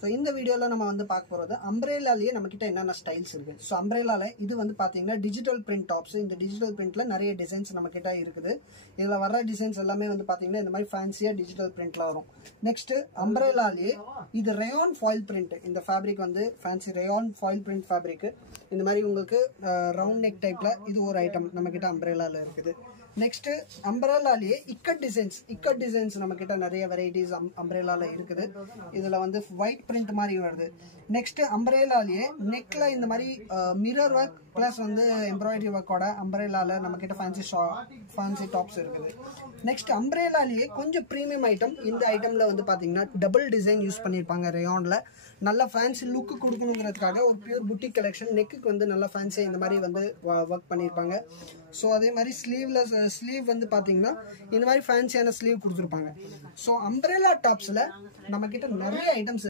So இந்த வீடியோவில் நம்ம வந்து பார்க்க போகிறது அம்ப்ரேலாலேயே நம்மக்கிட்ட என்னென்ன ஸ்டைல்ஸ் இருக்குது. ஸோ அம்ப்ரேலாவில் இது வந்து பார்த்தீங்கன்னா டிஜிட்டல் பிரிண்ட் டாப்ஸ். இந்த டிஜிட்டல் பிரிண்ட்டில் நிறைய டிசைன்ஸ் நம்மக்கிட்ட இருக்குது. இதில் வர டிசைன்ஸ் எல்லாமே வந்து பார்த்தீங்கன்னா இந்த மாதிரி ஃபேன்சியாக டிஜிட்டல் பிரிண்ட்டில் வரும். நெக்ஸ்ட்டு அம்ப்ரேலாலேயே இது ரயான் ஃபாயில் பிரிண்ட். இந்த ஃபேப்ரிக் வந்து fancy rayon foil print fabric. இந்த மாதிரி உங்களுக்கு ரவுண்ட் நெக் டைப்பில் இது ஒரு ஐட்டம் நம்மக்கிட்ட அம்ப்ரேலாவில் இருக்குது. நெக்ஸ்ட் அம்ப்ரேலாலேயே இக்கட் டிசைன்ஸ் நம்ம கிட்ட நிறைய வெரைட்டிஸ் அம்ப்ரேலால இருக்குது. இதுல வந்து ஒயிட் பிரிண்ட் மாதிரி வருது. நெக்ஸ்ட் அம்ப்ரேலாலேயே நெக்ல இந்த மாதிரி மிரர் ஒர்க் பிளஸ் வந்து எம்ப்ராய்டரி ஒர்க்கோட அம்ப்ரேலால நம்ம கிட்ட ஃபேன்சி டாப்ஸ் இருக்குது. நெக்ஸ்ட் அம்ப்ரேலாலேயே கொஞ்சம் ப்ரீமியம் ஐட்டம். இந்த ஐட்டம்ல வந்து பாத்தீங்கன்னா டபுள் டிசைன் யூஸ் பண்ணியிருப்பாங்க ரயான்ல. நல்ல ஃபேன்சி லுக்கு கொடுக்கணுங்கிறதுக்காக ஒரு பியூர் புட்டிக் கலெக்ஷன். நெக்குக்கு வந்து நல்ல ஃபேன்சி இந்த மாதிரி வந்து ஒர்க் பண்ணியிருப்பாங்க. ஸோ அதே மாதிரி ஸ்லீவ் வந்து பார்த்தீங்கன்னா இந்த மாதிரி ஃபேன்சியான ஸ்லீவ் கொடுத்துருப்பாங்க. ஸோ அம்ப்ரேலா டாப்ஸில் நம்ம கிட்ட நிறைய ஐட்டம்ஸ்